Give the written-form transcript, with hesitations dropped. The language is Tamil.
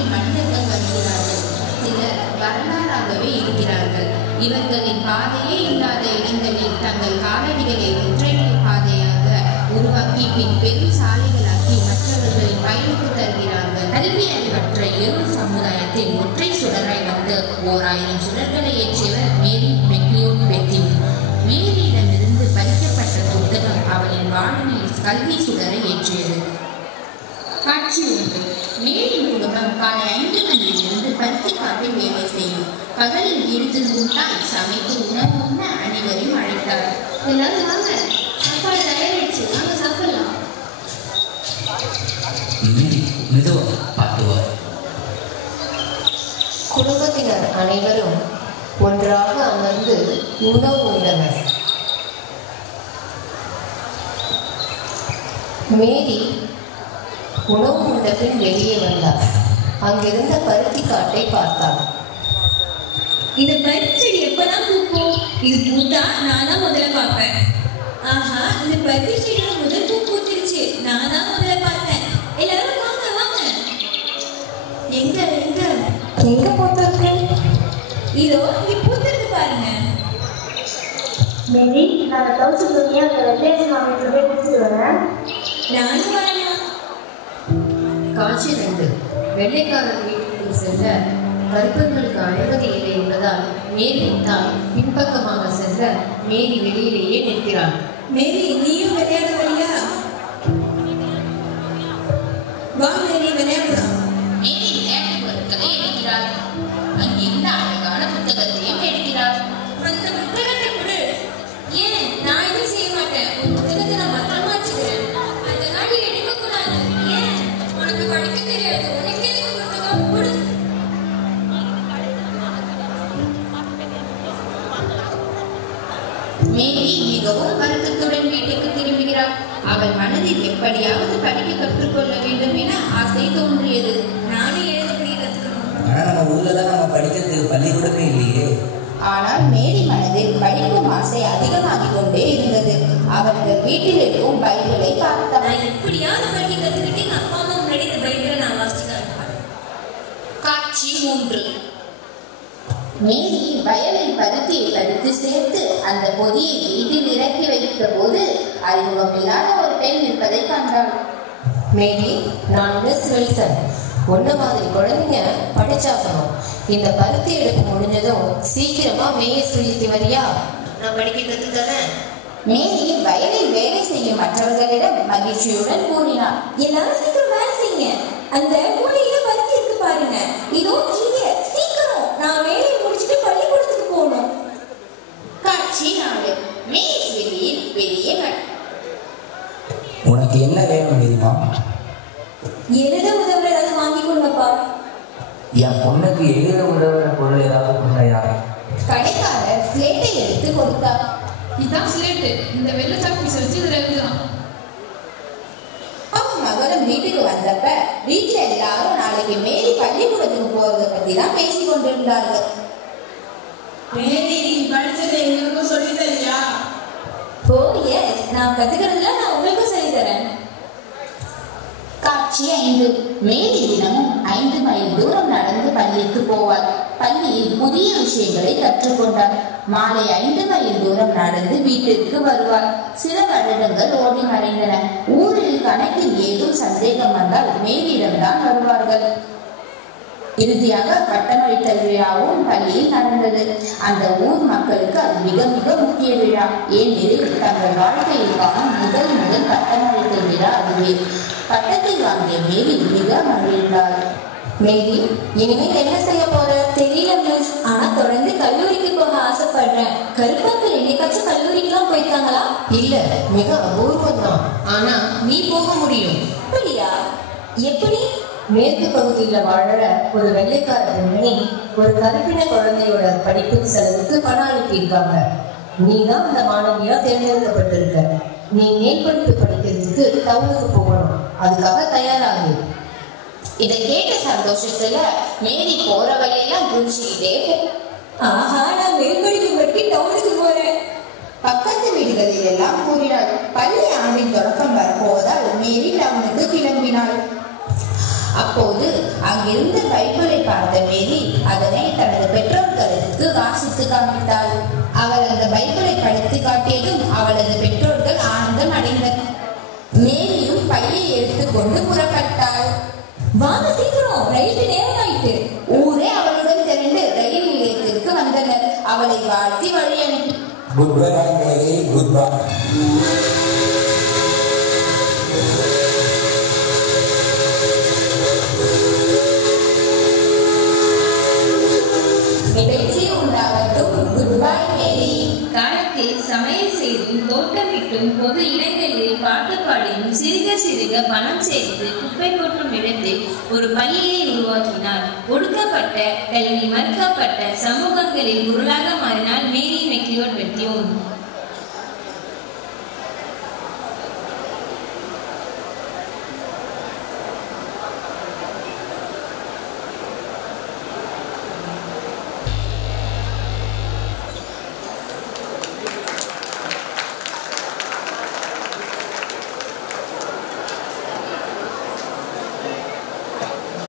பாதையில் மனிதர்கள் வருகிறார்கள், சிலர் வரலாறாகவே இருக்கிறார்கள். இவர்களின் பாதையே இல்லாத இடங்களில் தங்கள் காலடிகளை ஒற்றைவழி பாதையாக உருவாக்கி பின் பெரும் சாலைகளாக்கி மற்றவர்களின் பயனுக்கு தருகிறார்கள். கல்வி அறிவற்ற இருள் சமுதாயத்தில் ஒற்றை சுடராய் வந்து 1000 சுடர்களை ஏற்றியவர் மேரி மெக்லியோட் பெத்தின். மேரியிடமிருந்து பறிக்கப்பட்ட புத்தகம் அவளின் வாழ்வில் கல்வி சுடரை ஏற்றியது. காட்சி 1. மேரியின் குடும்பம் காலை 5 மணியிலிருந்து பருத்தி காட்டில் வேலை செய்யும். பகலில் வீடு திரும்பும் தாய் சமைத்து உணவு உண்ண அனைவரையும் அழைத்தார். எல்லாரும் வாங்க, சாப்பாடு தயாரிச்சு நாங்க சாப்பிடலாம். குடும்பத்தினர் அனைவரும் ஒன்றாக அமர்ந்து உணவு உண்டனர். மேரி உணவு உண்ட பின் வெளியே வந்தார். அங்கிருந்த பருத்தி காட்டை பார்த்தார். இந்த பருத்தி செடி எப்பதான் பூக்கும்? இது பூத்தா நானா முதல்ல பார்ப்பேன். ஆஹா, இந்த பருத்தி செடியோட முதல் பூ பூத்திருச்சு. நானா முதல்ல பார்த்தேன். எல்லாரும் வாங்க வாங்க. எங்க எங்க எங்க பூத்திருக்கு? இதோ இங்க பூத்திருக்கு பாருங்க. மேரி, நான் தவிச்சு துணியா அந்த வெள்ளை சாமிக்கு போய் கொடுத்துட்டு வரேன். நானும் வரேன். காட்சி 2. வெள்ளைக்காரர் வீட்டுக்கு செல்ல கருப்பர்களுக்கு அனுமதி இல்லை என்பதால் மேரியின் தாய் பின்பக்கமாக சென்ற மேரி வெளியிலேயே நிற்கிறாள். மேரி, நீயும் விளையாட வரியா? வா மேரி, விளையாடலாம். மேரி விளையாட்டு பொருட்களை எடுக்கிறார். அங்கிருந்த அழகான புத்தகத்தையும் எடுக்கிறார். அந்த புத்தகத்தை கொடு. ஏன்? நான் எதுவும் செய்ய மாட்டேன். உன் புத்தகத்தை நான் பத்திரமா வச்சுக்கிறேன். அதெல்லாம் நீ எடுக்கக்கூடாது. ஏன்? உனக்கு படிக்க தெரியாது. உனக்கு எதுக்கு புத்தகம்? கொடு. மேரி மிகவும் வருத்தத்துடன் வீட்டுக்கு திரும்புகிறார். அவள் மனதில் எப்படியாவது படிக்க கற்றுக்கொள்ள வேண்டும் என ஆசை தோன்றியது. நானும் எழுதப்படி கற்றுக்கணும். ஆனா நம்ம ஊர்ல தான் நம்ம படிக்கிறதுக்கு பள்ளிக்கூடமே இல்லையே. ஆனால் மேரி மனதில் படிக்கும் ஆசை அதிகமாகிக் கொண்டே இருந்தது. அவர்கள் வீட்டில் இருக்கும் பைபிளை பார்த்தார். நான் எப்படியாவது படிக்க கற்றுக்கிட்டு எங்க அப்பா அம்மா முன்னாடி இந்த பைபிளை நான் வாசிக்கிறேன். காட்சி 3. மேரி வயலில் பருத்தியை பறித்து சேர்த்து அந்த பொதியை வீட்டில் இறக்கி வைத்த போது அறிமுகமில்லாத ஒரு பெண் இருப்பதை கண்டாள். மேரி, நான் மிஸ் வில்சன். ஒன்ன மாதிரி குழந்தைங்க படிச்சாக்கணும். இந்த பருத்தி எடுப்பு முடிஞ்சதும் சீக்கிரமா மேய சொல்லிட்டு வரியா? நான் படிக்க கற்றுத்தரேன். மேரி வயலில் வேலை செய்யும் மற்றவர்களிடம் மகிழ்ச்சியுடன் கூறினார். எல்லாரும் சீக்கிரம் வேலை செய்யுங்க. அந்த மூலையில பருத்தி இருக்கு பாருங்க. இதோ இங்க. சீக்கிரம், நான் வேலையை முடிச்சுட்டு பள்ளிக்கூடத்துக்கு போகணும். காட்சி 4. மேஸ் வெளியில் பெரிய உனக்கு என்ன வேணும் தெரியுமா? எழுத உதவுற ஏதாவது வாங்கி கொடுங்கப்பா. என் பொண்ணுக்கு எழுத உதவுற பொருள் ஏதாவது உண்மையா? கடைக்காரர் ஸ்லேட்டை எடுத்து கொடுத்தார். இதான் ஸ்லேட்டு. இந்த வெள்ளை சாக்பீஸ் வச்சு இதுல எழுதலாம். அவன் மகனும் வீட்டுக்கு வந்தப்ப வீட்டுல எல்லாரும் நாளைக்கு மேரி பள்ளிக்கூடத்துக்கு போறதை பத்தி தான் பேசி கொண்டிருந்தார்கள். மேரி, நீ படிச்சதை எங்களுக்கும் சொல்லி தரியா? ஓ எஸ், நான் கத்துக்கிறதுல நான் உங்களுக்கும் சொல்லி தரேன். காட்சி 5. மேரி தினமும் 5 மைல் தூரம் நடந்து பள்ளிக்கு போவார். பள்ளியில் புதிய விஷயங்களை கற்றுக்கொண்டார். மாலை 5 மைல் தூரம் நடந்து வீட்டிற்கு வருவார். சில வருடங்கள் ஓடி மறைந்தன. ஊரில் கணக்கில் ஏதும் சந்தேகம் வந்தால் மேரியிடம்தான் வருவார்கள். இறுதியாக பட்டமளித்தல் விழாவும் பள்ளியில் நடந்தது. அந்த ஊர் மக்களுக்கு அது மிக மிக முக்கிய விழா. ஏனெனில் தங்கள் வாழ்க்கையில் காணும் முதல் பட்டமளித்தல் விழா அதுவே. பட்டத்தை வாங்கிய மேரி மிக மகிழ்ந்தார். மேரி, இனிமேல் என்ன செய்ய போற? தெரியல மிஸ், ஆனா தொடர்ந்து கல்லூரிக்கு போக ஆசைப்படுறேன். கருப்பாக்கள் என்னைக்காச்சும் கல்லூரிக்கெல்லாம் போயிருக்காங்களா? இல்ல, மிக அபூர்வம் தான். ஆனா நீ போக முடியும். அப்படியா? எப்படி? மேற்கு பகுதியில் வாழற ஒரு வெள்ளைக்கார பெண்மணி ஒரு கருப்பின குழந்தையோட படிப்பு செலவுக்கு பணம் அனுப்பியிருக்காங்க. நீ தான் அந்த மாணவியா தேர்ந்தெடுக்கப்பட்டிருக்க. நீ மேல் படிப்பு படிக்கிறதுக்கு டவுனுக்கு போகணும். அதுக்காக தயாராகு. இதை கேட்ட சந்தோஷத்துல மேரி போற வழியெல்லாம் குதிச்சுக்கிட்டே ஆஹா, நான் மேல் படிப்பு பற்றி டவுனுக்கு போறேன். பக்கத்து வீடுகளில் எல்லாம் கூறினாள். பள்ளி ஆண்டின் தொடக்கம் வரப்போவதால் மேரி டவுனுக்கு கிளம்பினாள். அப்போது அங்கிருந்த பைபிளை பார்த்த மேரி அதனை தனது பெற்றோர்களுக்கு வாசித்து காண்பித்தாள். அவள் அந்த பைபிளை படித்து காட்டியதும் அவளது பெற்றோர்கள் ஆனந்தம் அடைந்தனர். மேரியும் பையை எடுத்துக்கொண்டு புறப்பட்டாள். வாங்க சீக்கிரம், ரயிலுக்கு நேரம் ஆயிட்டு. ஊரே அவளுடன் திரண்டு ரயில் நிலையத்திற்கு வந்தனர். அவளை வாழ்த்தி வழி அனுப்பி காலத்தில் சமையல் செய்தும் தோட்டமிட்டும் பொது இடங்களில் பாட்டு பாடியும் சிறுக சிறுக பணம் சேர்த்து குப்பை கொட்டும் இடத்தில் ஒரு பள்ளியை உருவாக்கினார். ஒடுக்கப்பட்ட கல்வி மறுக்கப்பட்ட சமூகங்களில் பொருளாக மாறினார் மேரி